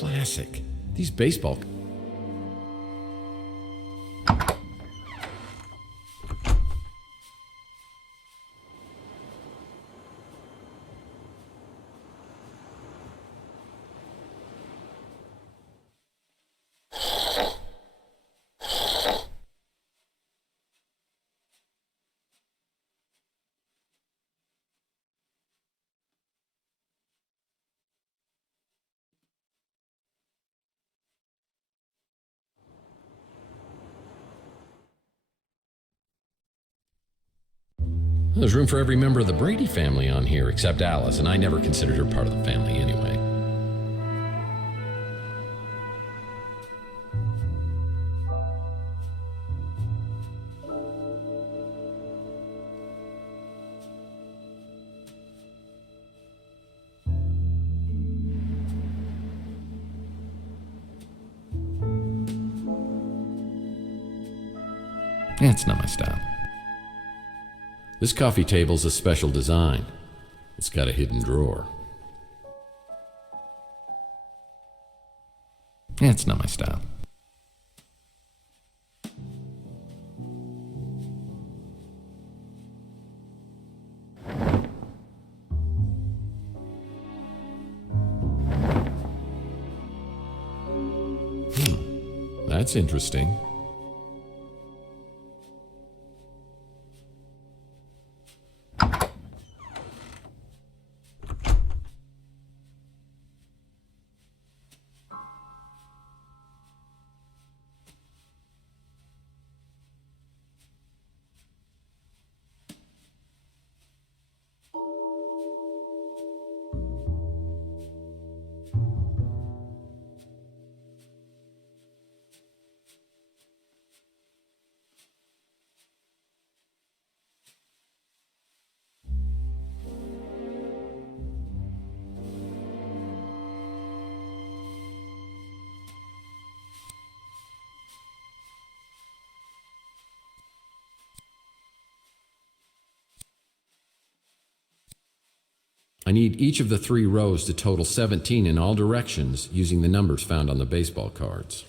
classic. These baseball... There's room for every member of the Brady family on here except Alice, and I never considered her part of the family anyway. Yeah, it's not my style. This coffee table's a special design. It's got a hidden drawer. Yeah, it's not my style. That's interesting. I need each of the 3 rows to total 17 in all directions using the numbers found on the baseball cards.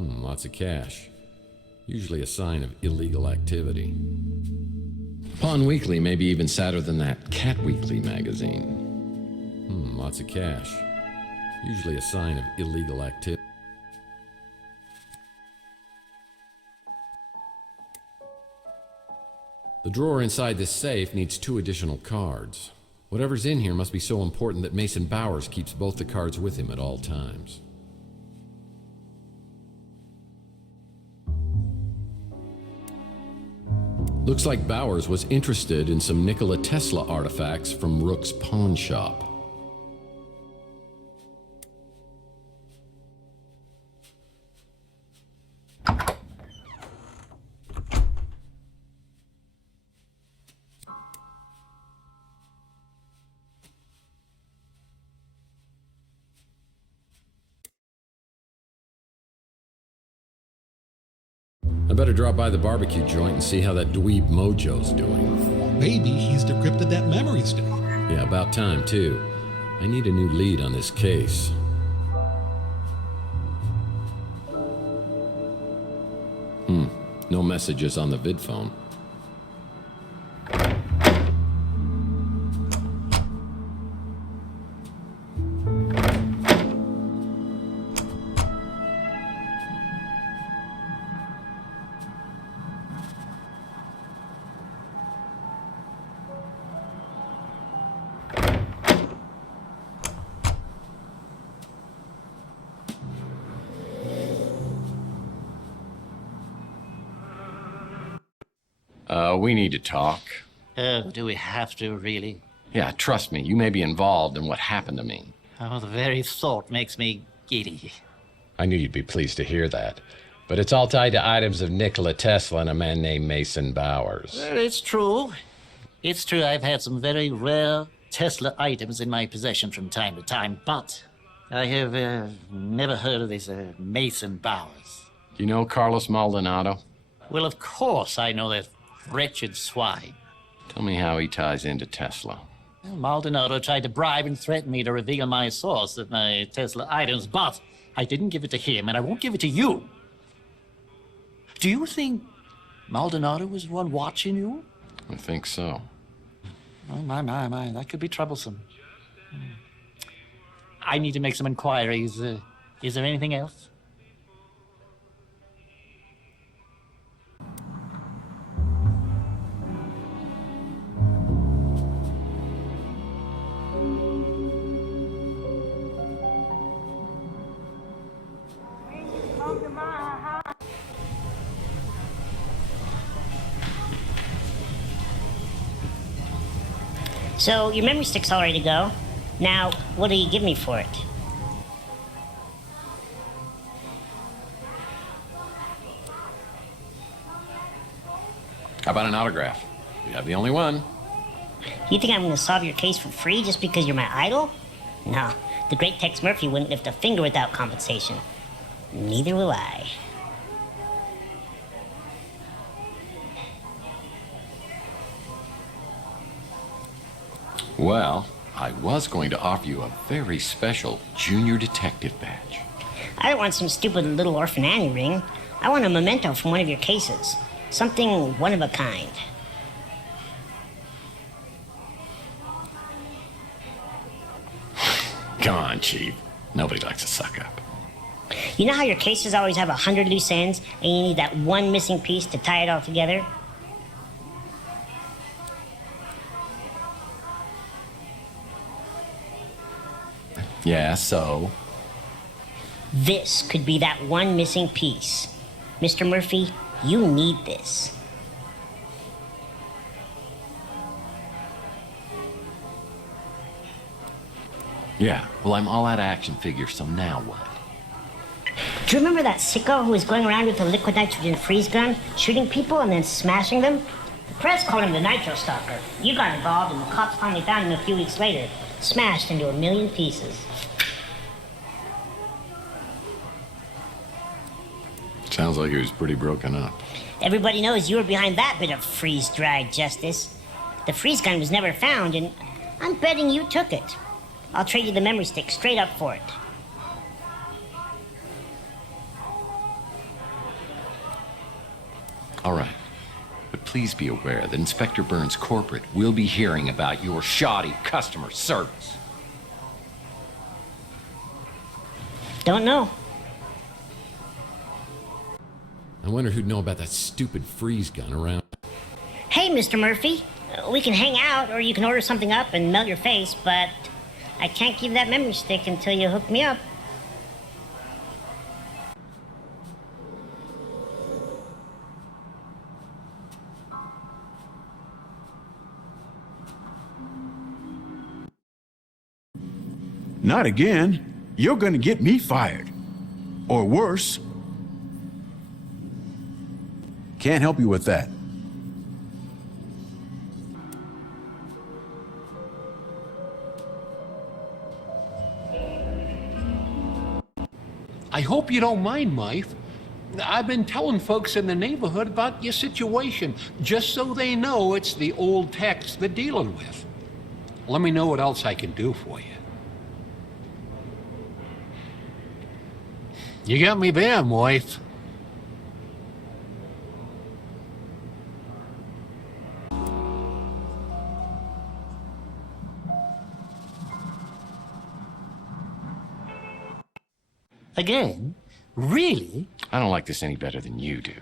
Lots of cash. Usually a sign of illegal activity. Pawn Weekly may be even sadder than that Cat Weekly magazine. Lots of cash. Usually a sign of illegal activity. The drawer inside this safe needs 2 additional cards. Whatever's in here must be so important that Mason Bowers keeps both the cards with him at all times. Looks like Bowers was interested in some Nikola Tesla artifacts from Rook's pawn shop. I better drop by the barbecue joint and see how that dweeb Mojo's doing. Maybe he's decrypted that memory stick. Yeah, about time, too. I need a new lead on this case. No messages on the vid phone. We need to talk. Oh, do we have to, really? Yeah, trust me, you may be involved in what happened to me. Oh, the very thought makes me giddy. I knew you'd be pleased to hear that. But it's all tied to items of Nikola Tesla and a man named Mason Bowers. Well, it's true. It's true I've had some very rare Tesla items in my possession from time to time, but I have never heard of this Mason Bowers. Do you know Carlos Maldonado? Well, of course I know that wretched swine. Tell me how he ties into Tesla. Well, Maldonado tried to bribe and threaten me to reveal my source of my Tesla items, but I didn't give it to him, and I won't give it to you. Do you think Maldonado was the one watching you? I think so. Oh, my, that could be troublesome. I need to make some inquiries. Is there anything else? So, your memory stick's all ready to go. Now, what do you give me for it? How about an autograph? You have the only one. You think I'm going to solve your case for free just because you're my idol? No, the great Tex Murphy wouldn't lift a finger without compensation. Neither will I. Well, I was going to offer you a very special junior detective badge. I don't want some stupid little orphan Annie ring. I want a memento from one of your cases. Something one of a kind. Come on, Chief. Nobody likes a suck up. You know how your cases always have 100 loose ends and you need that one missing piece to tie it all together? Yeah, so? This could be that one missing piece. Mr. Murphy, you need this. Yeah, well, I'm all out of action figures, so now what? Do you remember that sicko who was going around with a liquid nitrogen freeze gun, shooting people and then smashing them? The press called him the Nitro Stalker. You got involved and the cops finally found him a few weeks later, smashed into a million pieces. Sounds like he was pretty broken up. Everybody knows you were behind that bit of freeze-dried justice. The freeze gun was never found, and I'm betting you took it. I'll trade you the memory stick straight up for it. All right. But please be aware that Inspector Burns Corporate will be hearing about your shoddy customer service. Don't know. I wonder who'd know about that stupid freeze gun around. Hey, Mr. Murphy. We can hang out, or you can order something up and melt your face, but I can't give that memory stick until you hook me up. Not again. You're gonna get me fired. Or worse. Can't help you with that. I hope you don't mind, Mike. I've been telling folks in the neighborhood about your situation, just so they know it's the old Tex they're dealing with. Let me know what else I can do for you. You got me there, wife. Again? Really? I don't like this any better than you do.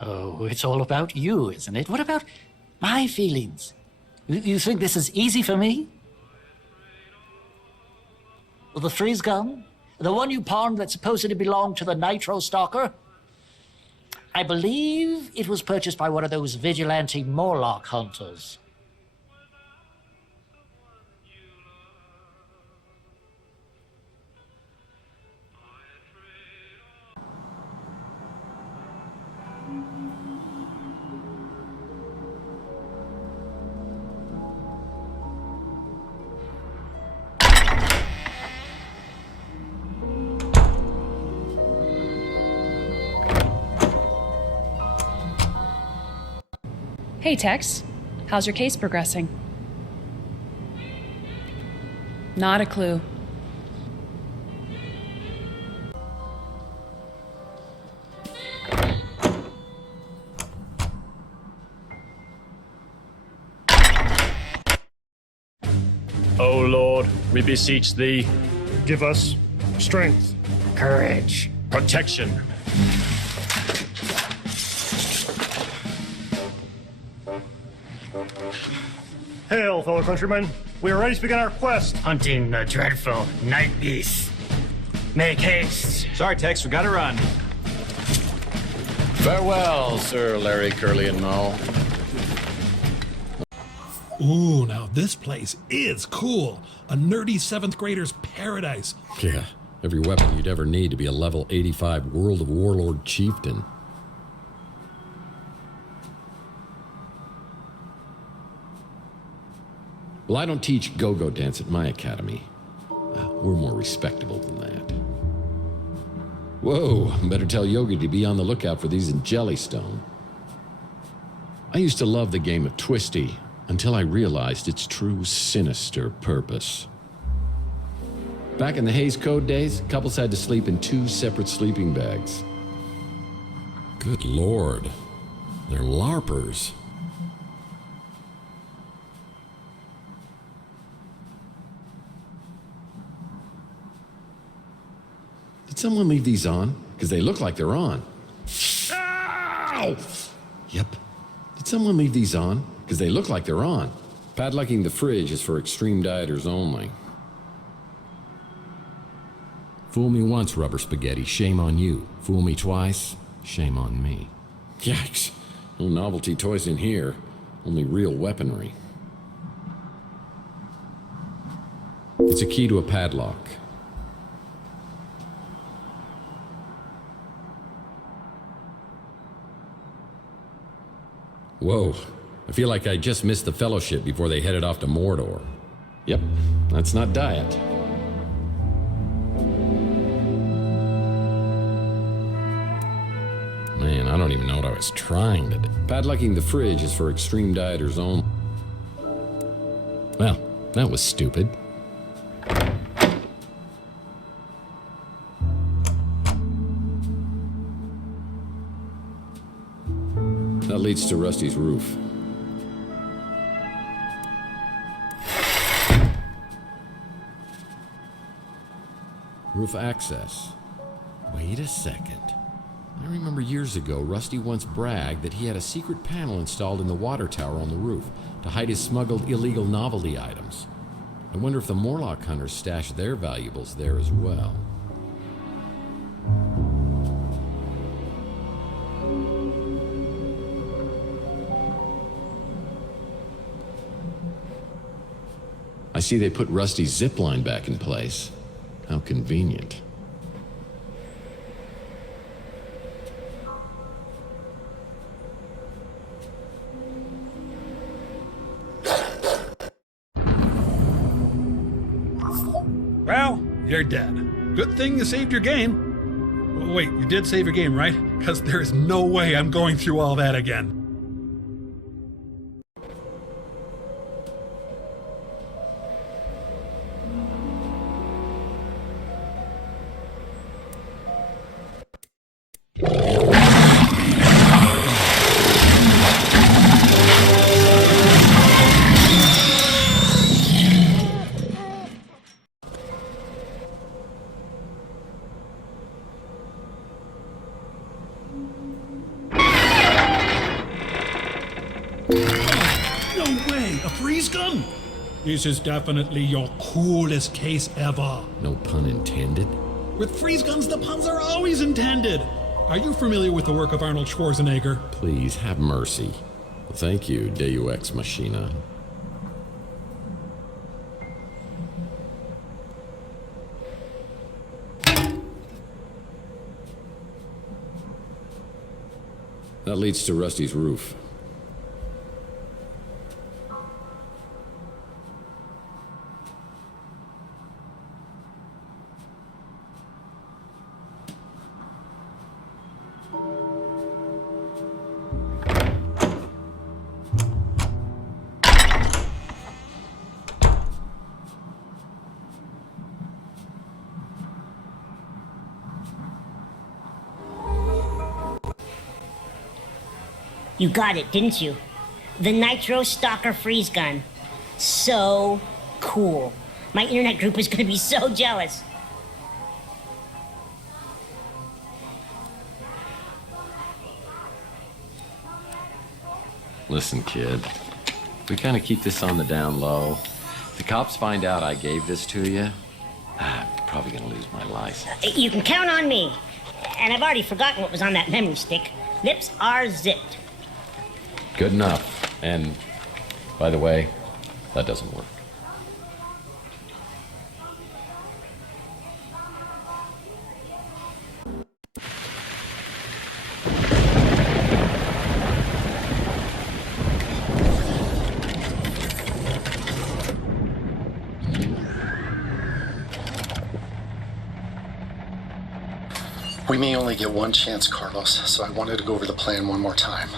Oh, it's all about you, isn't it? What about my feelings? You think this is easy for me? Well, the freeze gun? The one you pawned that supposedly belonged to the Nitro Stalker? I believe it was purchased by one of those vigilante Morlock hunters. Hey, Tex. How's your case progressing? Not a clue. O Lord, we beseech thee, give us strength, Courage. protection. Hail, fellow countrymen. We are ready to begin our quest. Hunting the dreadful night beast. Make haste. Sorry, Tex, we gotta run. Farewell, Sir Larry, Curly, and Moe. Ooh, now this place is cool. A nerdy 7th grader's paradise. Yeah, every weapon you'd ever need to be a level 85 World of Warlord chieftain. Well, I don't teach go-go dance at my academy. We're more respectable than that. Whoa, better tell Yogi to be on the lookout for these in Jellystone. I used to love the game of Twisty until I realized its true sinister purpose. Back in the Hays Code days, couples had to sleep in 2 separate sleeping bags. Good Lord, they're LARPers. Did someone leave these on? Because they look like they're on. Ow! Yep. Did someone leave these on? Because they look like they're on. Padlocking the fridge is for extreme dieters only. Fool me once, rubber spaghetti, shame on you. Fool me twice, shame on me. Yikes. No novelty toys in here, only real weaponry. It's a key to a padlock. Whoa, I feel like I just missed the Fellowship before they headed off to Mordor. Yep, that's not diet. Man, I don't even know what I was trying to do. Padlocking the fridge is for extreme dieters only. Well, that was stupid. That leads to Rusty's roof. Roof access. Wait a second. I remember years ago, Rusty once bragged that he had a secret panel installed in the water tower on the roof to hide his smuggled illegal novelty items. I wonder if the Morlock hunters stashed their valuables there as well. I see they put Rusty's zip line back in place. How convenient. Well, you're dead. Good thing you saved your game. Well, wait, you did save your game, right? Because there's no way I'm going through all that again. No way! A freeze gun? This is definitely your coolest case ever. No pun intended. With freeze guns, the puns are always intended. Are you familiar with the work of Arnold Schwarzenegger? Please, have mercy. Thank you, Deus Ex Machina. That leads to Rusty's roof. You got it, didn't you? The Nitro Stalker freeze gun. So cool. My internet group is gonna be so jealous. Listen, kid. We kind of keep this on the down low. If the cops find out I gave this to you, I'm probably gonna lose my license. You can count on me. And I've already forgotten what was on that memory stick. Lips are zipped. Good enough. And, by the way, that doesn't work. We may only get one chance, Carlos, so I wanted to go over the plan one more time.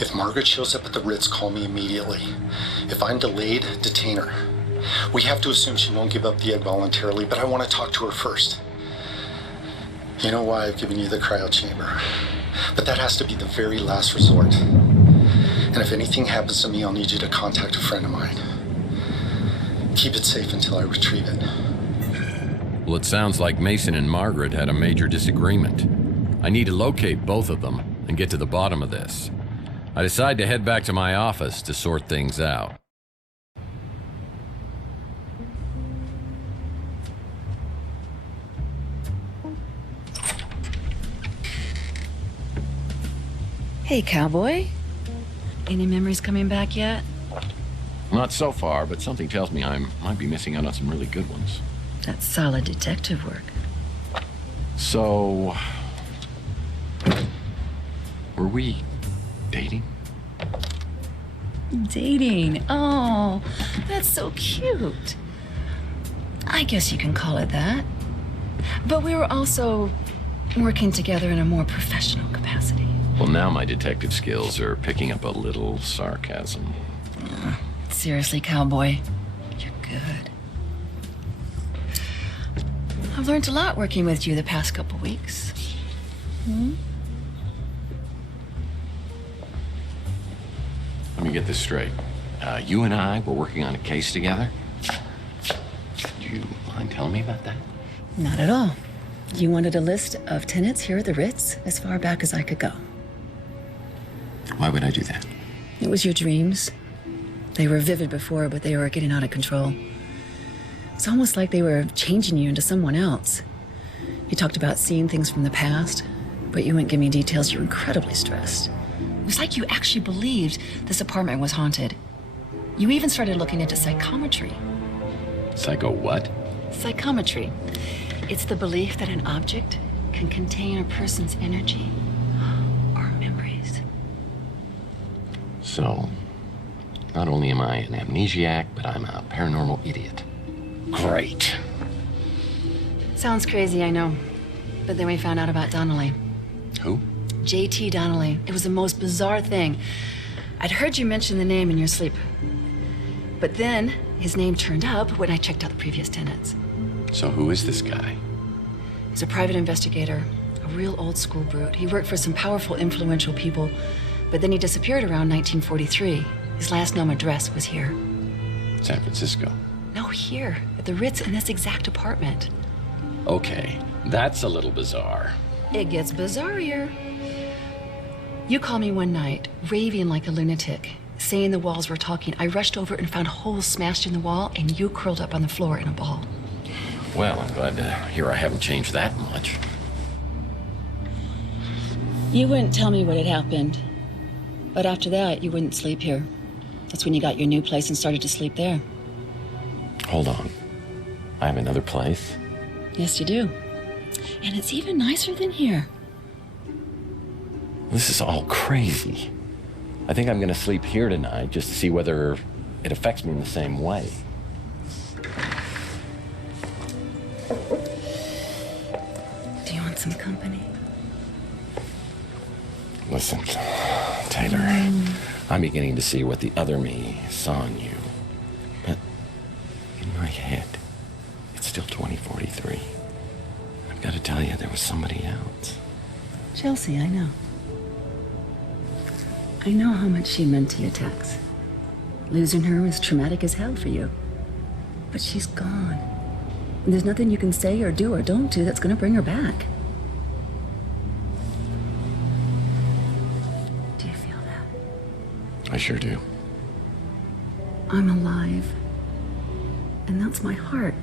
If Margaret shows up at the Ritz, call me immediately. If I'm delayed, detain her. We have to assume she won't give up the egg voluntarily, but I want to talk to her first. You know why I've given you the cryo chamber, but that has to be the very last resort. And if anything happens to me, I'll need you to contact a friend of mine. Keep it safe until I retrieve it. Well, it sounds like Mason and Margaret had a major disagreement. I need to locate both of them and get to the bottom of this. I decide to head back to my office to sort things out. Hey, cowboy. Any memories coming back yet? Not so far, but something tells me I might be missing out on some really good ones. That's solid detective work. So... were we dating? Dating? Oh, that's so cute. I guess you can call it that. But we were also working together in a more professional capacity. Well, now my detective skills are picking up a little sarcasm. Seriously, cowboy, you're good. I've learned a lot working with you the past couple weeks. me get this straight. You and I were working on a case together? Do you mind telling me about that? Not at all. You wanted a list of tenants here at the Ritz as far back as I could go. Why would I do that? It was your dreams. They were vivid before, but they were getting out of control. It's almost like they were changing you into someone else. You talked about seeing things from the past, but you wouldn't give me details. You were incredibly stressed. It was like you actually believed this apartment was haunted. You even started looking into psychometry. Psycho what? Psychometry. It's the belief that an object can contain a person's energy or memories. So, not only am I an amnesiac, but I'm a paranormal idiot. Great. Sounds crazy, I know. But then we found out about Donnelly. Who? J.T. Donnelly. It was the most bizarre thing. I'd heard you mention the name in your sleep. But then his name turned up when I checked out the previous tenants. So who is this guy? He's a private investigator, a real old school brute. He worked for some powerful, influential people, but then he disappeared around 1943. His last known address was here. San Francisco. No, here, at the Ritz in this exact apartment. Okay, that's a little bizarre. It gets bizarrier. You called me one night, raving like a lunatic, saying the walls were talking. I rushed over and found holes smashed in the wall, and you curled up on the floor in a ball. Well, I'm glad to hear I haven't changed that much. You wouldn't tell me what had happened. But after that, you wouldn't sleep here. That's when you got your new place and started to sleep there. Hold on. I have another place? Yes, you do. And it's even nicer than here. This is all crazy. I think I'm gonna sleep here tonight just to see whether it affects me in the same way. Do you want some company? Listen, Taylor, I'm beginning to see what the other me saw in you. But in my head, it's still 2043. I've got to tell you, there was somebody else. Chelsea, I know. I know how much she meant to you, Tex. Losing her was traumatic as hell for you. But she's gone. And there's nothing you can say or do or don't do that's gonna bring her back. Do you feel that? I sure do. I'm alive. And that's my heart.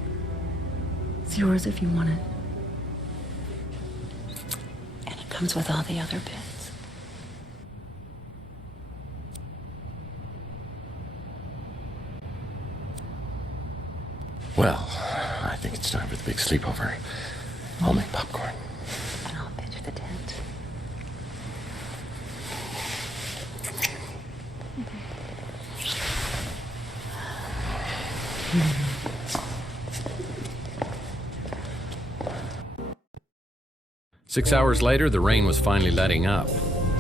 It's yours if you want it. And it comes with all the other bits. Well, I think it's time for the big sleepover. I'll make popcorn. And I'll pitch the tent. 6 hours later, the rain was finally letting up.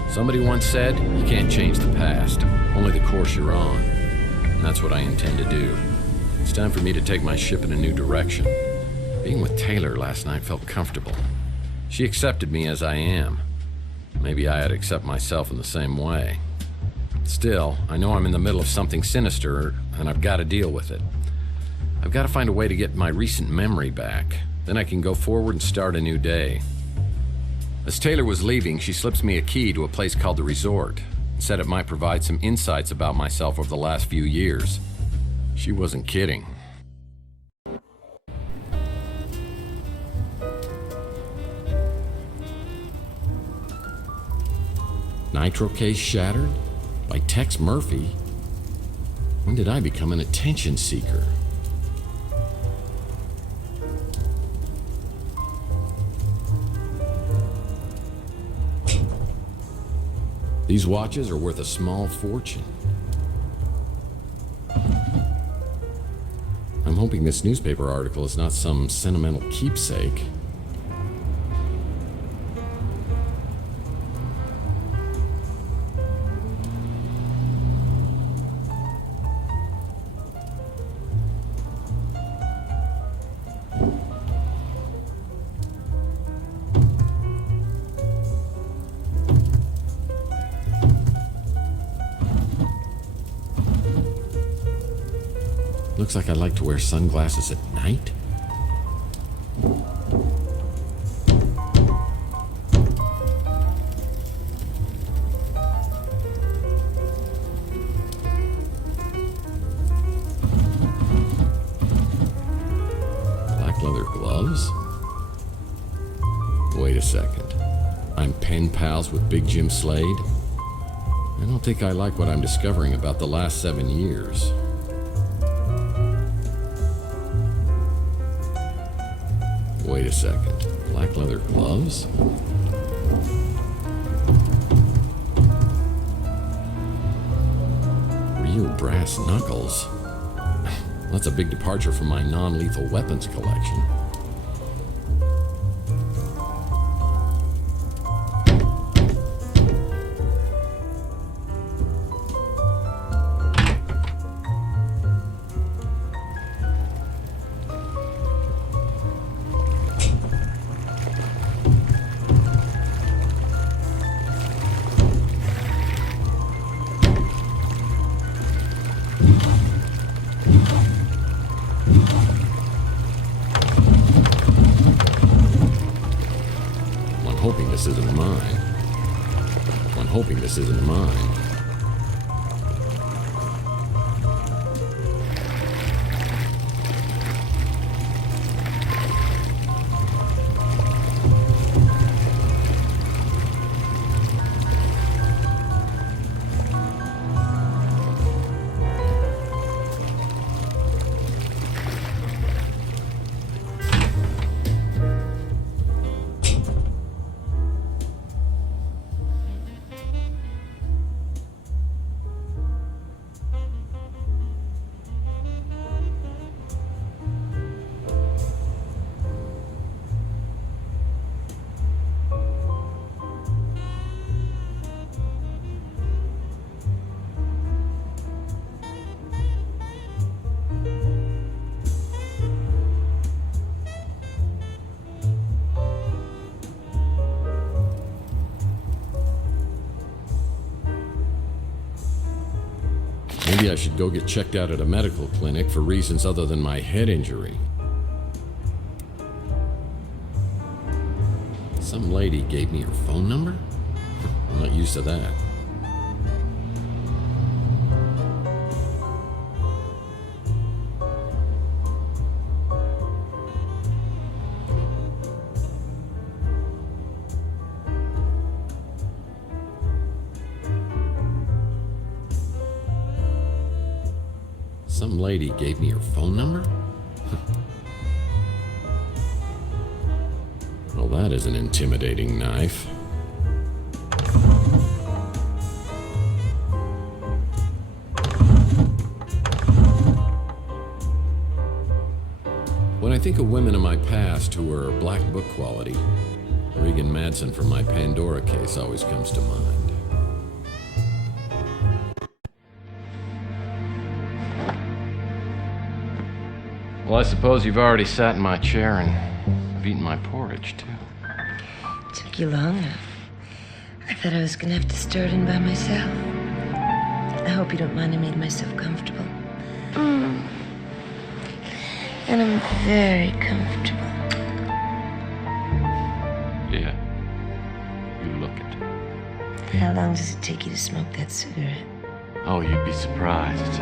Somebody once said, you can't change the past, only the course you're on. And that's what I intend to do. It's time for me to take my ship in a new direction. Being with Taylor last night felt comfortable. She accepted me as I am. Maybe I ought to accept myself in the same way. Still, I know I'm in the middle of something sinister, and I've got to deal with it. I've got to find a way to get my recent memory back. Then I can go forward and start a new day. As Taylor was leaving, she slips me a key to a place called The Resort, and said it might provide some insights about myself over the last few years. She wasn't kidding. Nitro case shattered? By Tex Murphy? When did I become an attention seeker? These watches are worth a small fortune. I'm hoping this newspaper article is not some sentimental keepsake. looks like I like to wear sunglasses at night. Black leather gloves? Wait a second. I'm pen pals with Big Jim Slade? I don't think I like what I'm discovering about the last 7 years. Wait a second. Black leather gloves? Real brass knuckles? That's a big departure from my non-lethal weapons collection. Hoping this isn't mine. I'm hoping this isn't mine. Maybe I should go get checked out at a medical clinic for reasons other than my head injury. Some lady gave me her phone number? I'm not used to that. Some lady gave me her phone number? Well, that is an intimidating knife. When I think of women in my past who were black book quality, Regan Madsen from my Pandora case always comes to mind. Well, I suppose you've already sat in my chair and I've eaten my porridge, too. Took you long enough. I thought I was gonna have to stir it in by myself. I hope you don't mind I made myself comfortable. And I'm very comfortable. Yeah. You look it. How long does it take you to smoke that cigarette? Oh, you'd be surprised.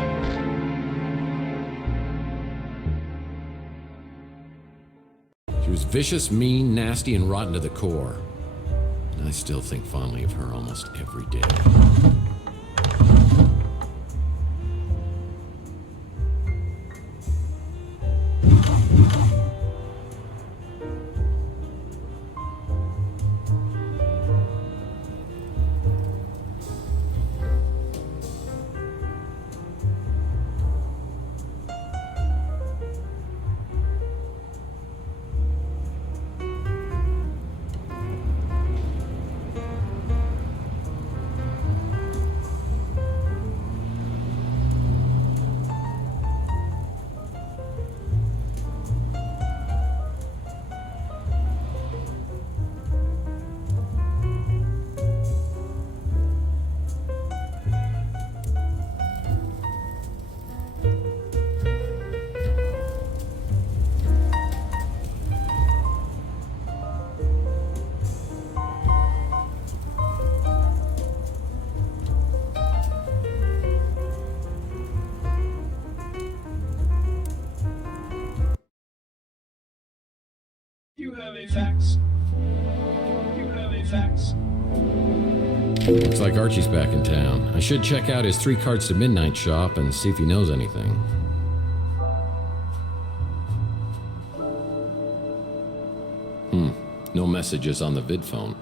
She was vicious, mean, nasty, and rotten to the core. And I still think fondly of her almost every day. Looks like Archie's back in town. I should check out his 3 Cards to Midnight shop and see if he knows anything. No messages on the vid phone.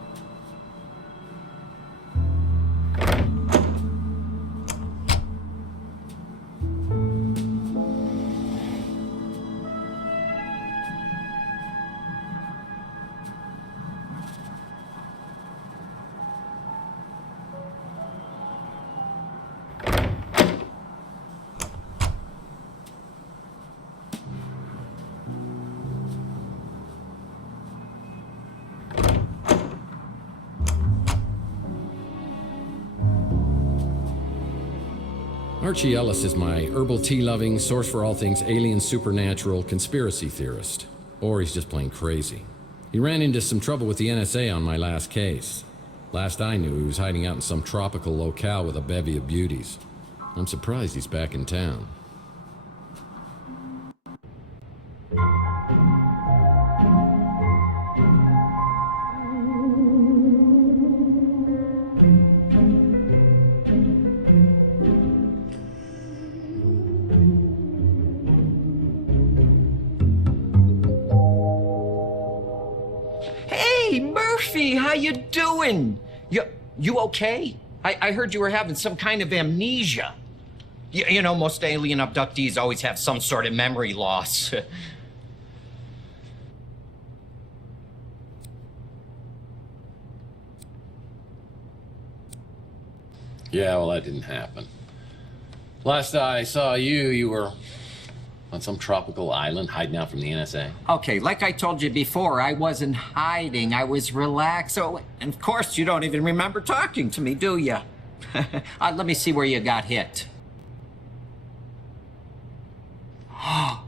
Archie Ellis is my herbal tea-loving, source for all things alien, supernatural, conspiracy theorist. Or he's just plain crazy. He ran into some trouble with the NSA on my last case. Last I knew, he was hiding out in some tropical locale with a bevy of beauties. I'm surprised he's back in town. Hey, Murphy, how you doing? You okay? I heard you were having some kind of amnesia. You know, most alien abductees always have some sort of memory loss. Yeah, well, that didn't happen. Last I saw you, you were on some tropical island hiding out from the NSA. Okay, like I told you before, I wasn't hiding. I was relaxed. So, and of course, you don't even remember talking to me, do you? Let me see where you got hit.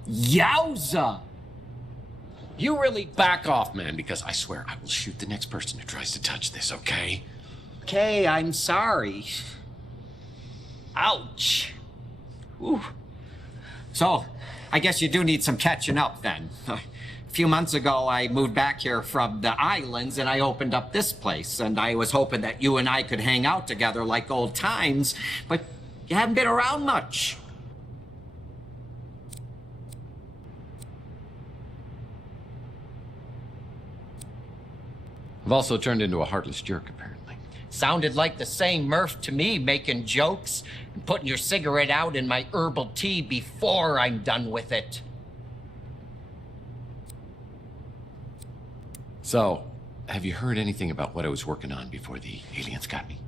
Yowza! You really back off, man, because I swear I will shoot the next person who tries to touch this, okay? Okay, I'm sorry. Ouch. Ooh. So, I guess you do need some catching up then. A few months ago, I moved back here from the islands and I opened up this place. And I was hoping that you and I could hang out together like old times, but you haven't been around much. I've also turned into a heartless jerk, apparently. Sounded like the same Murph to me, making jokes and putting your cigarette out in my herbal tea before I'm done with it. So, have you heard anything about what I was working on before the aliens got me?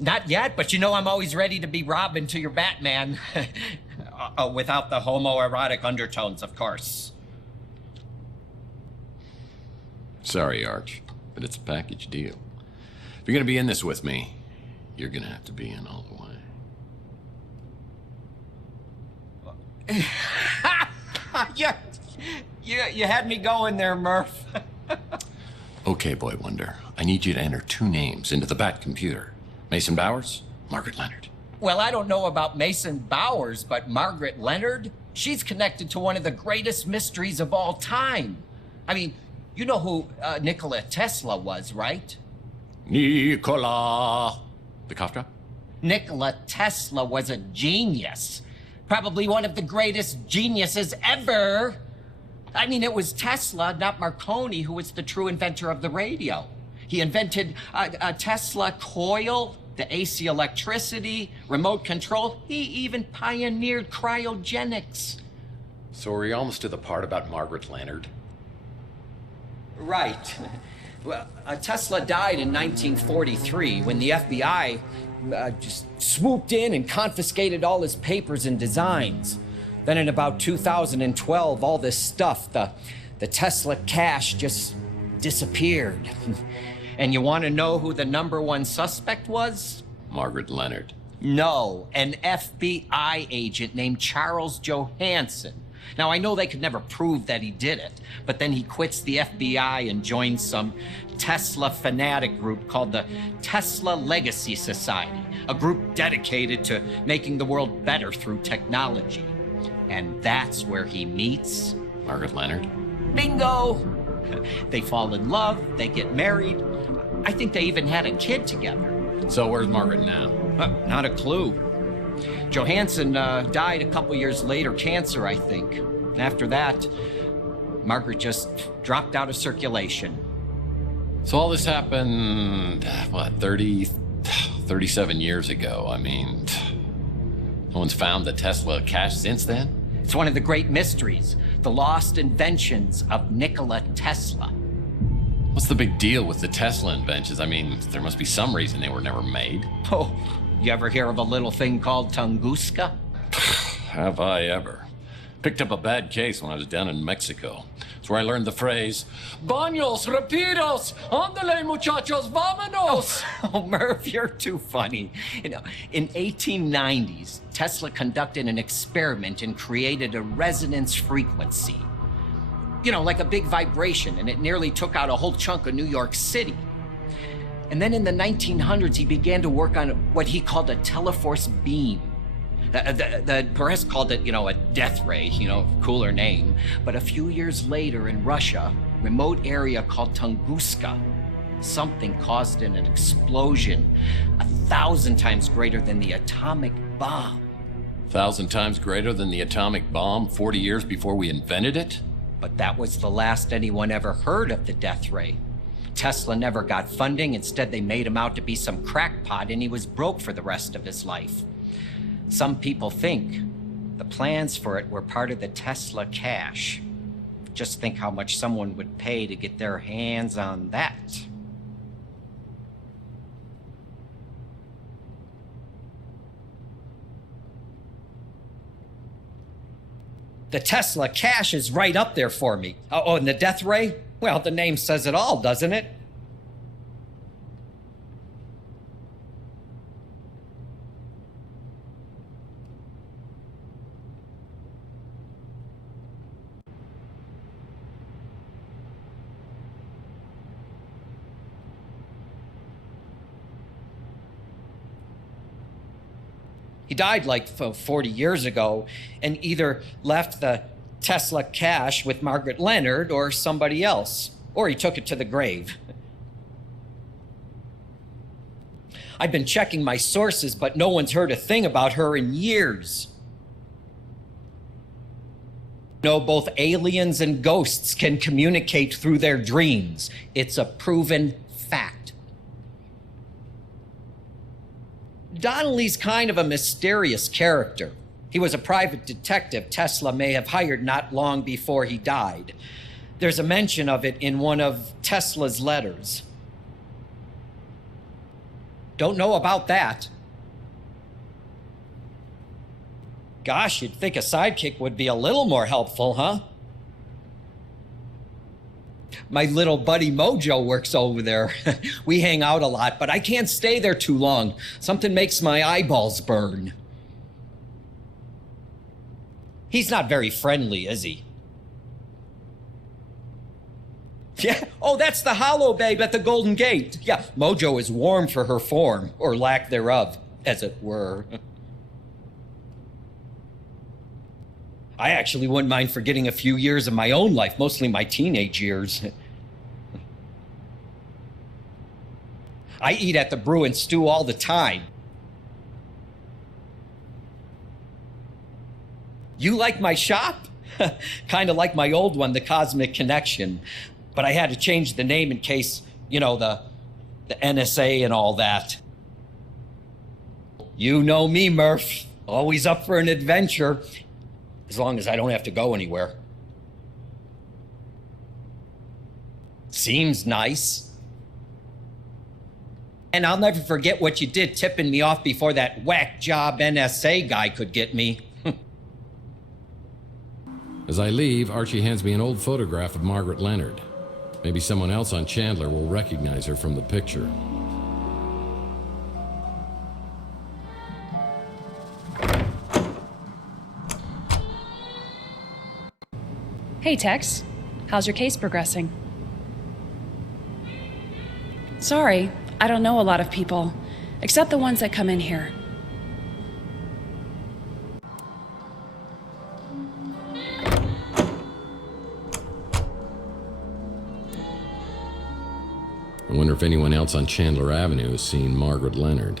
Not yet, but you know I'm always ready to be Robin to your Batman. Without the homoerotic undertones, of course. Sorry, Arch, but it's a package deal. If you're gonna be in this with me, you're gonna have to be in all the way. You had me going there, Murph. Okay, Boy Wonder. I need you to enter 2 names into the Bat computer. Mason Bowers, Margaret Leonard. Well, I don't know about Mason Bowers, but Margaret Leonard, she's connected to one of the greatest mysteries of all time. I mean, you know who Nikola Tesla was, right? Nikola! The cough drop? Nikola Tesla was a genius. Probably one of the greatest geniuses ever. I mean, it was Tesla, not Marconi, who was the true inventor of the radio. He invented a Tesla coil, the AC electricity, remote control. He even pioneered cryogenics. So are we almost to the part about Margaret Leonard? Right. Well, Tesla died in 1943 when the FBI just swooped in and confiscated all his papers and designs. Then in about 2012, all this stuff, the Tesla cash just disappeared. And you want to know who the #1 suspect was? Margaret Leonard. No, an FBI agent named Charles Johansson. Now, I know they could never prove that he did it, but then he quits the FBI and joins some Tesla fanatic group called the Tesla Legacy Society, a group dedicated to making the world better through technology. And that's where he meets... Margaret Leonard? Bingo! They fall in love, they get married. I think they even had a kid together. So where's Margaret now? Not a clue. Johansson died a couple years later, cancer, I think. After that, Margaret just dropped out of circulation. So all this happened, what, 37 years ago? I mean, no one's found the Tesla cache since then? It's one of the great mysteries, the lost inventions of Nikola Tesla. What's the big deal with the Tesla inventions? I mean, there must be some reason they were never made. Oh, you ever hear of a little thing called Tunguska? Have I ever? Picked up a bad case when I was down in Mexico. It's where I learned the phrase, Baños, rapidos, ándale muchachos, vámonos! Oh, Murph, you're too funny. You know, in 1890s, Tesla conducted an experiment and created a resonance frequency. You know, like a big vibration, and it nearly took out a whole chunk of New York City. And then in the 1900s, he began to work on what he called a teleforce beam. The press called it, a death ray, cooler name. But a few years later in Russia, remote area called Tunguska, something caused an explosion 1,000 times greater than the atomic bomb. 1,000 times greater than the atomic bomb 40 years before we invented it? But that was the last anyone ever heard of the death ray. Tesla never got funding. Instead, they made him out to be some crackpot, and he was broke for the rest of his life. Some people think the plans for it were part of the Tesla cache. Just think how much someone would pay to get their hands on that. The Tesla cache is right up there for me. Oh, and the death ray? Well, the name says it all, doesn't it? He died like 40 years ago and either left the Tesla cache with Margaret Leonard or somebody else, or he took it to the grave. I've been checking my sources, but no one's heard a thing about her in years. Both aliens and ghosts can communicate through their dreams. It's a proven fact. Donnelly's kind of a mysterious character. He was a private detective Tesla may have hired not long before he died. There's a mention of it in one of Tesla's letters. Don't know about that. Gosh, you'd think a sidekick would be a little more helpful, huh? My little buddy Mojo works over there. We hang out a lot, but I can't stay there too long. Something makes my eyeballs burn. He's not very friendly, is he? Yeah. Oh, that's the Hollow Babe at the Golden Gate. Yeah, Mojo is warm for her form, or lack thereof, as it were. I actually wouldn't mind forgetting a few years of my own life, mostly my teenage years. I eat at the Brew and Stew all the time. You like my shop? Kind of like my old one, the Cosmic Connection. But I had to change the name in case, the NSA and all that. You know me, Murph. Always up for an adventure. As long as I don't have to go anywhere. Seems nice. And I'll never forget what you did tipping me off before that whack job NSA guy could get me. As I leave, Archie hands me an old photograph of Margaret Leonard. Maybe someone else on Chandler will recognize her from the picture. Hey, Tex. How's your case progressing? Sorry, I don't know a lot of people, except the ones that come in here. if anyone else on Chandler Avenue has seen Margaret Leonard.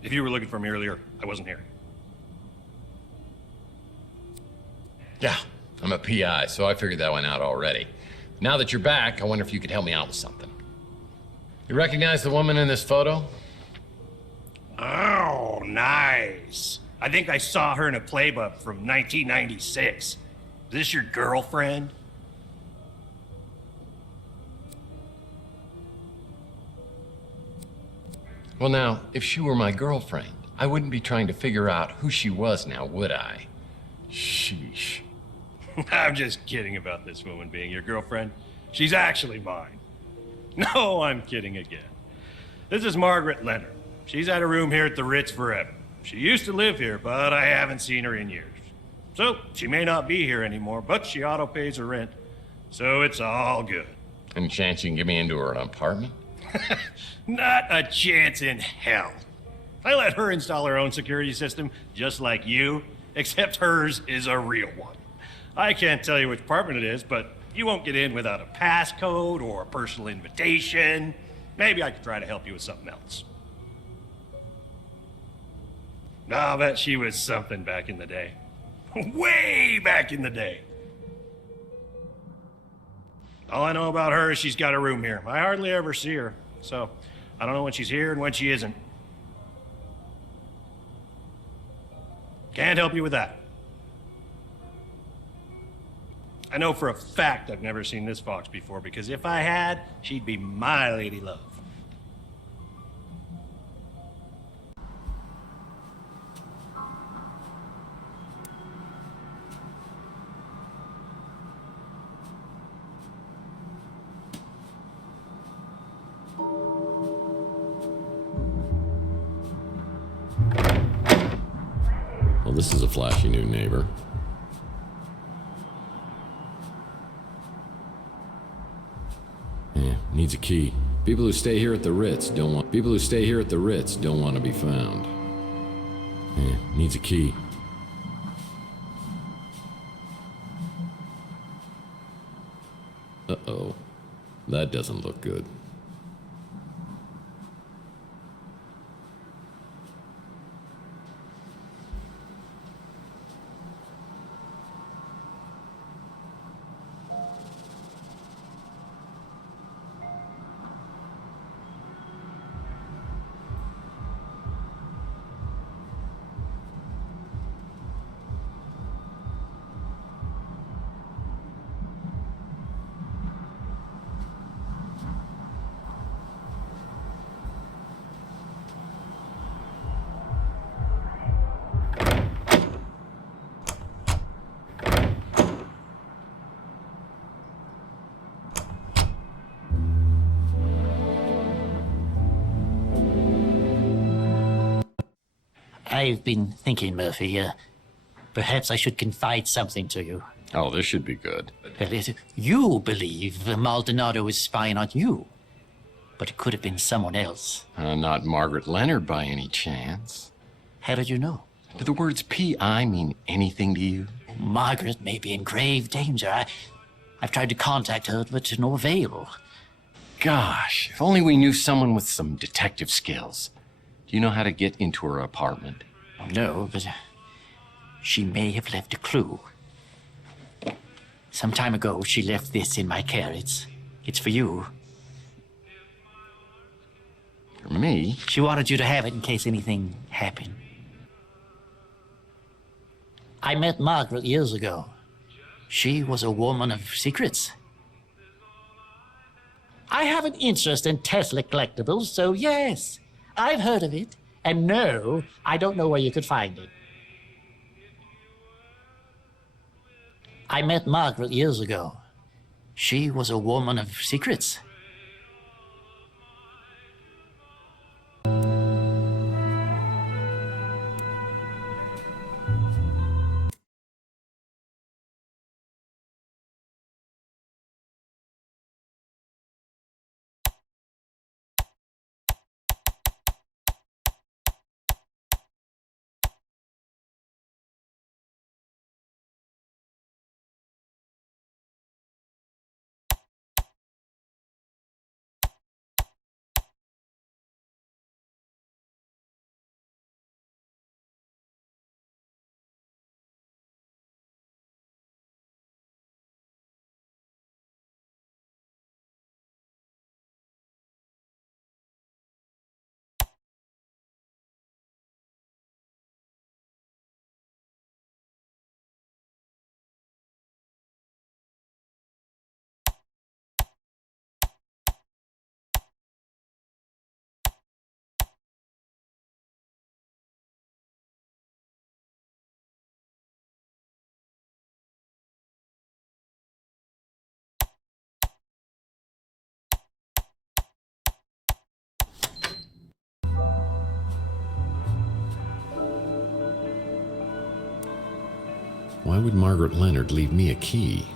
If you were looking for me earlier, I wasn't here. Yeah, I'm a PI, so I figured that one out already. Now that you're back, I wonder if you could help me out with something. You recognize the woman in this photo? Oh, nice. I think I saw her in a playbook from 1996. Is this your girlfriend? Well now, if she were my girlfriend, I wouldn't be trying to figure out who she was now, would I? Sheesh. I'm just kidding about this woman being your girlfriend. She's actually mine. No, I'm kidding again. This is Margaret Leonard. She's had a room here at the Ritz forever. She used to live here, but I haven't seen her in years. So, she may not be here anymore, but she auto-pays her rent. So it's all good. Any chance you can get me into her apartment? Not a chance in hell. I let her install her own security system, just like you, except hers is a real one. I can't tell you which apartment it is, but you won't get in without a passcode or a personal invitation. Maybe I could try to help you with something else. I'll bet she was something back in the day. Way back in the day. All I know about her is she's got a room here. I hardly ever see her, so I don't know when she's here and when she isn't. Can't help you with that. I know for a fact I've never seen this fox before, because if I had, she'd be my lady love. Well, this is a flashy new neighbor. Yeah, needs a key. People who stay here at the Ritz don't want to be found. Yeah, needs a key. Uh-oh. That doesn't look good. I've been thinking, Murphy, perhaps I should confide something to you. Oh, this should be good. You believe Maldonado is spying on you, but it could have been someone else. Not Margaret Leonard by any chance. How did you know? Do the words P.I. mean anything to you? Margaret may be in grave danger. I've tried to contact her, but to no avail. Gosh, if only we knew someone with some detective skills. Do you know how to get into her apartment? No, but she may have left a clue. Some time ago, she left this in my care. It's for you. For me? She wanted you to have it in case anything happened. I met Margaret years ago. She was a woman of secrets. I have an interest in Tesla collectibles, so yes, I've heard of it. And no, I don't know where you could find it. I met Margaret years ago. She was a woman of secrets. Why would Margaret Leonard leave me a key?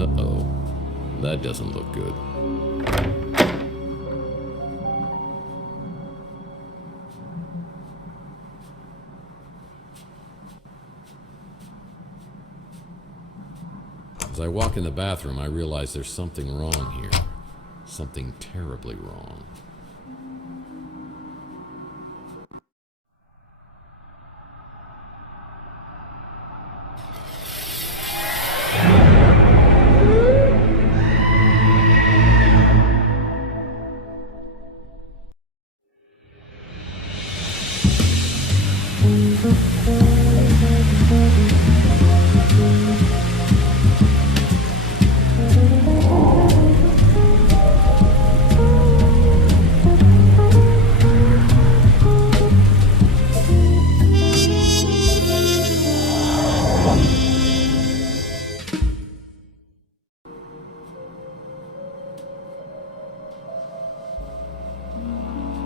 Uh-oh. That doesn't look good. As I walk in the bathroom, I realize there's something wrong here. Something terribly wrong.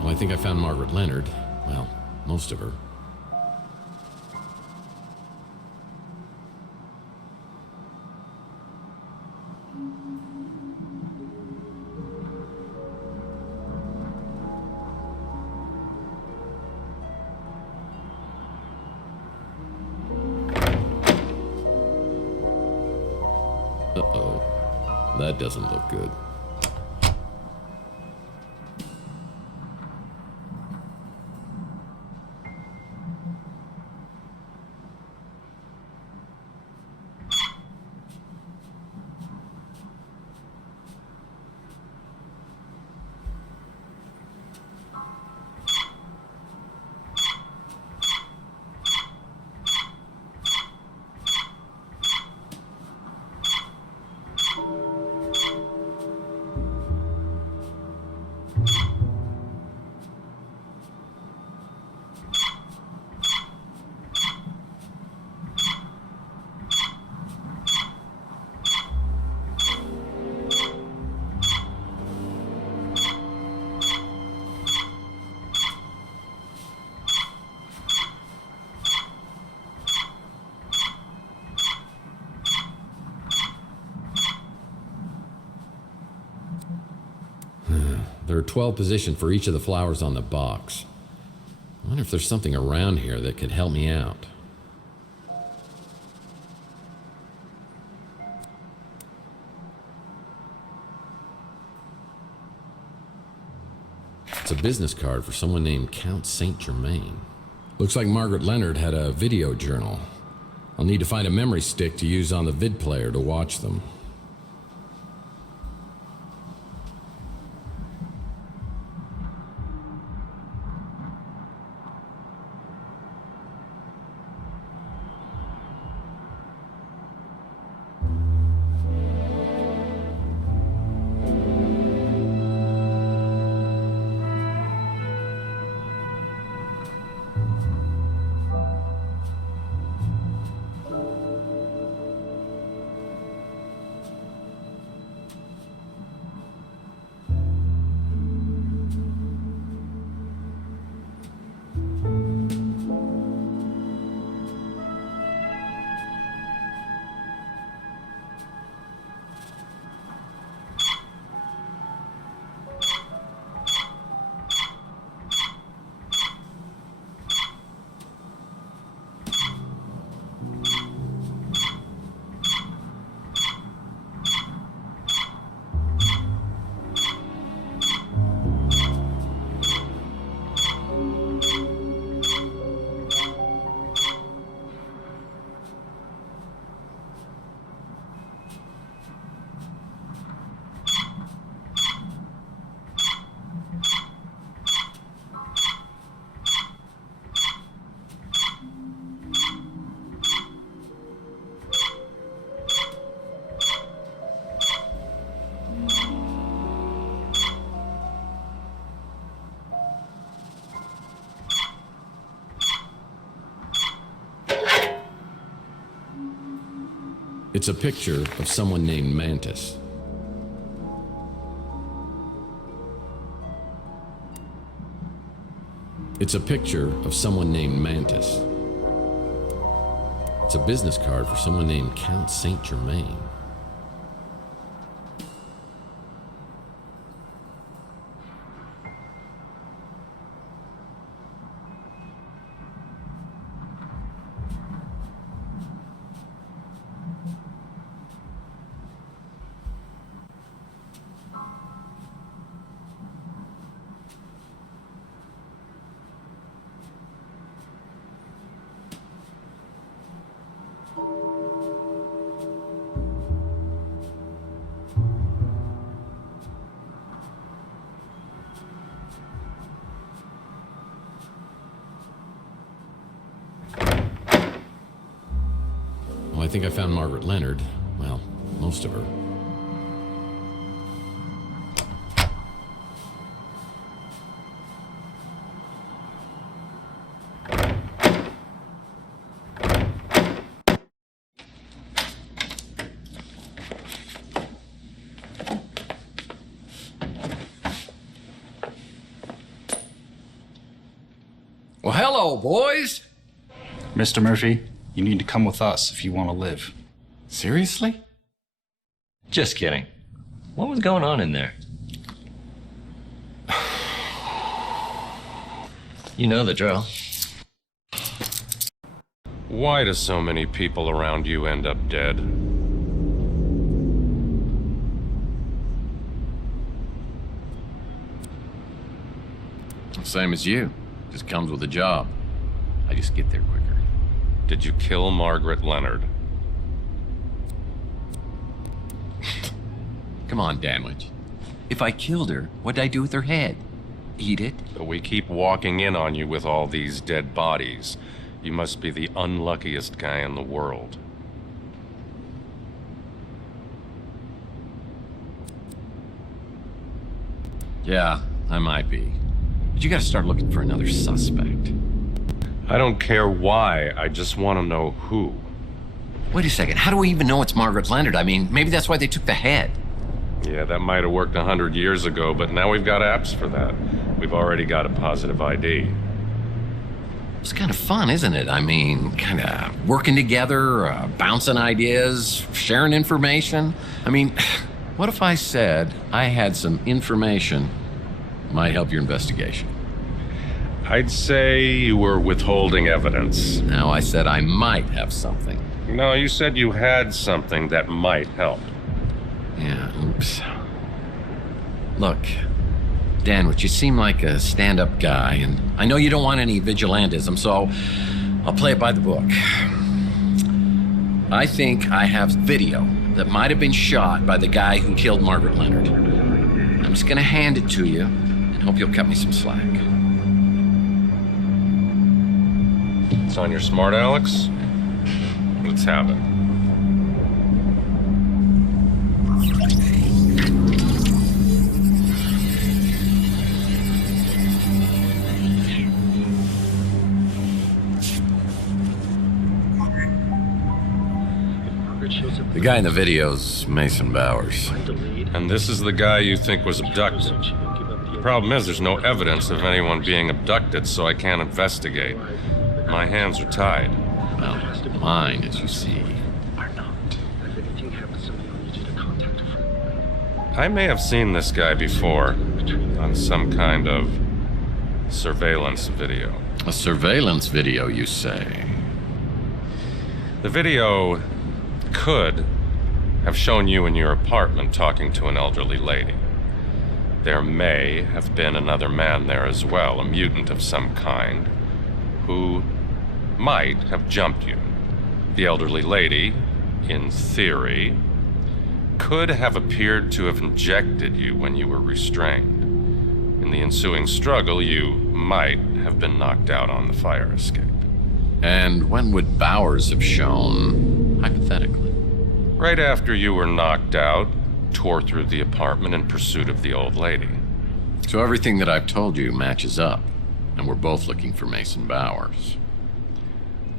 Well, I think I found Margaret Leonard. Well, most of her. Uh-oh. That doesn't look good. There are 12 positioned for each of the flowers on the box. I wonder if there's something around here that could help me out. It's a business card for someone named Count Saint Germain. Looks like Margaret Leonard had a video journal. I'll need to find a memory stick to use on the vid player to watch them. It's a picture of someone named Mantis. It's a picture of someone named Mantis. It's a business card for someone named Count Saint Germain. Well, I think I found Margaret Leonard. Well, most of her. Well, hello, boys. Mr. Murphy, you need to come with us if you want to live. Seriously? Just kidding. What was going on in there? You know the drill. Why do so many people around you end up dead? Same as you. Just comes with a job. I just get there quicker. Did you kill Margaret Leonard? Come on, Danwich. If I killed her, what'd I do with her head? Eat it? But we keep walking in on you with all these dead bodies. You must be the unluckiest guy in the world. Yeah, I might be. But you gotta start looking for another suspect. I don't care why, I just want to know who. Wait a second, how do we even know it's Margaret Leonard? I mean, maybe that's why they took the head. Yeah, that might have worked 100 years ago, but now we've got apps for that. We've already got a positive ID. It's kind of fun, isn't it? I mean, kind of working together, bouncing ideas, sharing information. I mean, what if I said I had some information that might help your investigation? I'd say you were withholding evidence. No, I said I might have something. No, you said you had something that might help. Yeah, oops. Look, Danwich, you seem like a stand-up guy, and I know you don't want any vigilantism, so I'll play it by the book. I think I have video that might have been shot by the guy who killed Margaret Leonard. I'm just gonna hand it to you and hope you'll cut me some slack. It's on your smart, Alex? Let's have it. The guy in the video's Mason Bowers. And this is the guy you think was abducted. The problem is there's no evidence of anyone being abducted, so I can't investigate. My hands are tied. Well, mine, as you see. I may have seen this guy before on some kind of surveillance video. A surveillance video, you say? The video could have shown you in your apartment talking to an elderly lady. There may have been another man there as well, a mutant of some kind, who might have jumped you. The elderly lady, in theory, could have appeared to have injected you when you were restrained. In the ensuing struggle, you might have been knocked out on the fire escape. And when would Bowers have shown, hypothetically? Right after you were knocked out, tore through the apartment in pursuit of the old lady. So everything that I've told you matches up, and we're both looking for Mason Bowers.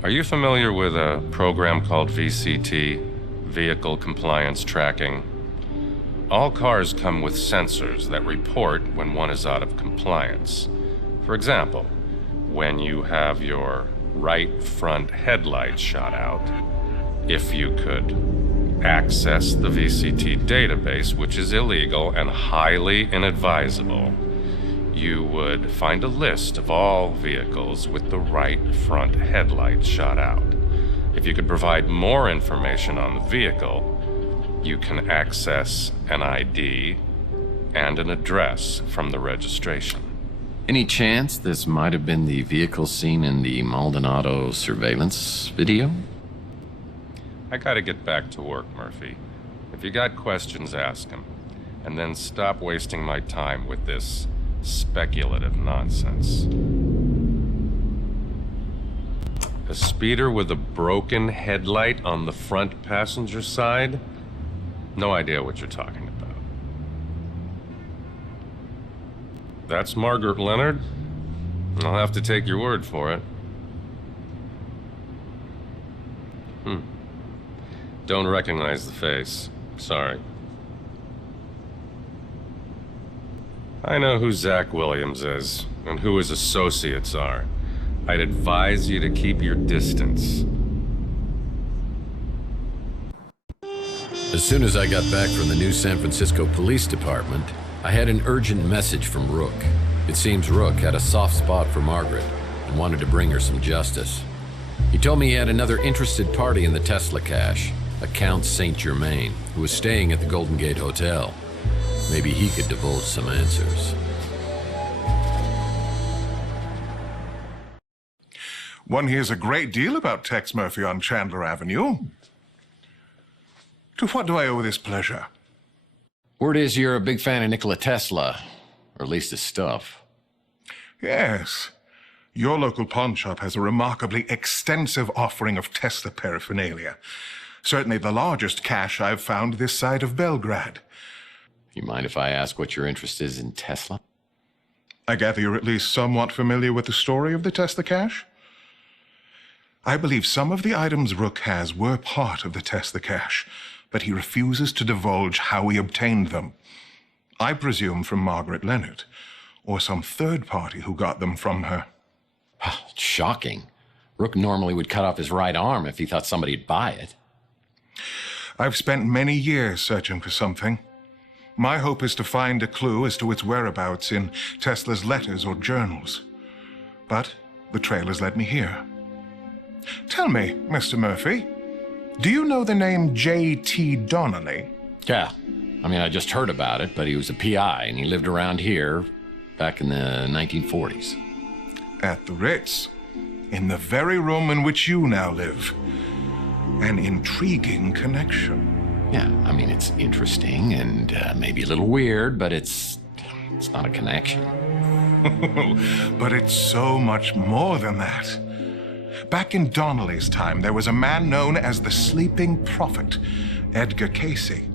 Are you familiar with a program called VCT? vehicle compliance tracking. All cars come with sensors that report when one is out of compliance. For example, when you have your right front headlight shot out, if you could access the VCT database, which is illegal and highly inadvisable, you would find a list of all vehicles with the right front headlight shot out. If you could provide more information on the vehicle, you can access an ID and an address from the registration. Any chance this might have been the vehicle seen in the Maldonado surveillance video? I gotta get back to work, Murphy. If you got questions, ask him. And then stop wasting my time with this speculative nonsense. A speeder with a broken headlight on the front passenger side? No idea what you're talking about. That's Margaret Leonard? I'll have to take your word for it. Don't recognize the face. Sorry. I know who Zach Williams is, and who his associates are. I'd advise you to keep your distance. As soon as I got back from the new San Francisco Police Department, I had an urgent message from Rook. It seems Rook had a soft spot for Margaret and wanted to bring her some justice. He told me he had another interested party in the Tesla cache, a Count Saint Germain, who was staying at the Golden Gate Hotel. Maybe he could divulge some answers. One hears a great deal about Tex Murphy on Chandler Avenue. To what do I owe this pleasure? Word is you're a big fan of Nikola Tesla, or at least his stuff. Yes. Your local pawn shop has a remarkably extensive offering of Tesla paraphernalia. Certainly the largest cache I've found this side of Belgrade. You mind if I ask what your interest is in Tesla? I gather you're at least somewhat familiar with the story of the Tesla cache? I believe some of the items Rook has were part of the Tesla cache, but he refuses to divulge how he obtained them. I presume from Margaret Leonard, or some third party who got them from her. It's shocking. Rook normally would cut off his right arm if he thought somebody'd buy it. I've spent many years searching for something. My hope is to find a clue as to its whereabouts in Tesla's letters or journals. But the trail has led me here. Tell me, Mr. Murphy, do you know the name J.T. Donnelly? Yeah. I mean, I just heard about it, but he was a PI, and he lived around here back in the 1940s. At the Ritz, in the very room in which you now live. An intriguing connection. Yeah, I mean, it's interesting and maybe a little weird, but it's not a connection. But it's so much more than that. Back in Donnelly's time, there was a man known as the Sleeping Prophet, Edgar Casey.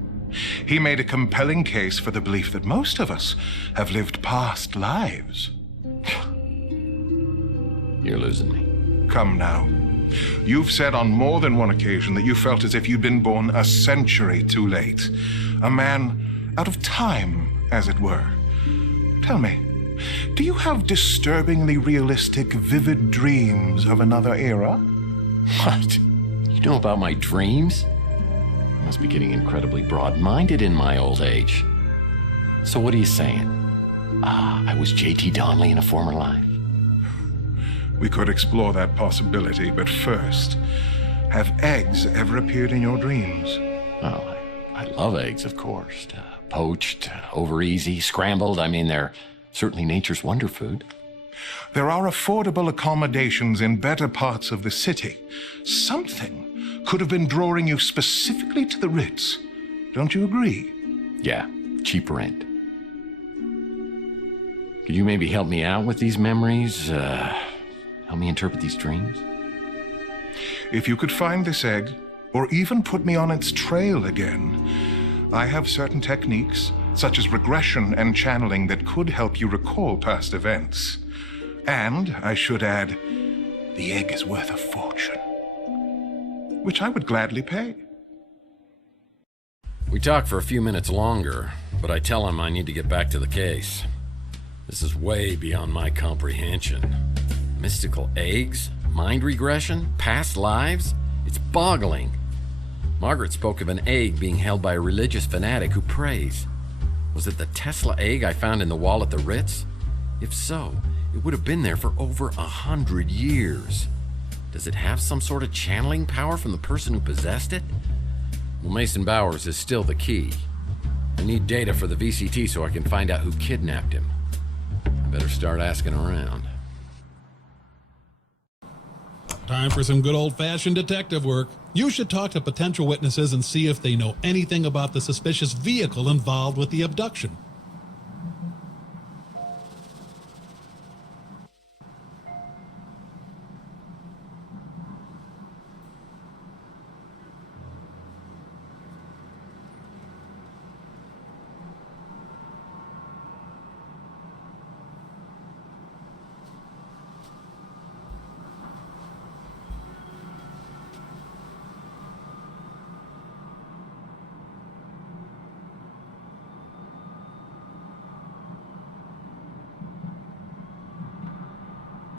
He made a compelling case for the belief that most of us have lived past lives. You're losing me. Come now. You've said on more than one occasion that you felt as if you'd been born a century too late. A man out of time, as it were. Tell me, do you have disturbingly realistic, vivid dreams of another era? What? You know about my dreams? I must be getting incredibly broad-minded in my old age. So what are you saying? I was J.T. Donnelly in a former life? We could explore that possibility, but first, have eggs ever appeared in your dreams? Oh, I love eggs, of course. Poached, over easy, scrambled. I mean, they're certainly nature's wonder food. There are affordable accommodations in better parts of the city. Something could have been drawing you specifically to the Ritz. Don't you agree? Yeah, cheap rent. Could you maybe help me out with these memories? Help me interpret these dreams? If you could find this egg, or even put me on its trail again, I have certain techniques, such as regression and channeling, that could help you recall past events. And, I should add, the egg is worth a fortune. Which I would gladly pay. We talk for a few minutes longer, but I tell him I need to get back to the case. This is way beyond my comprehension. Mystical eggs? Mind regression? Past lives? It's boggling. Margaret spoke of an egg being held by a religious fanatic who prays. Was it the Tesla egg I found in the wall at the Ritz? If so, it would have been there for over 100 years. Does it have some sort of channeling power from the person who possessed it? Well, Mason Bowers is still the key. I need data for the VCT so I can find out who kidnapped him. I better start asking around. Time for some good old-fashioned detective work. You should talk to potential witnesses and see if they know anything about the suspicious vehicle involved with the abduction.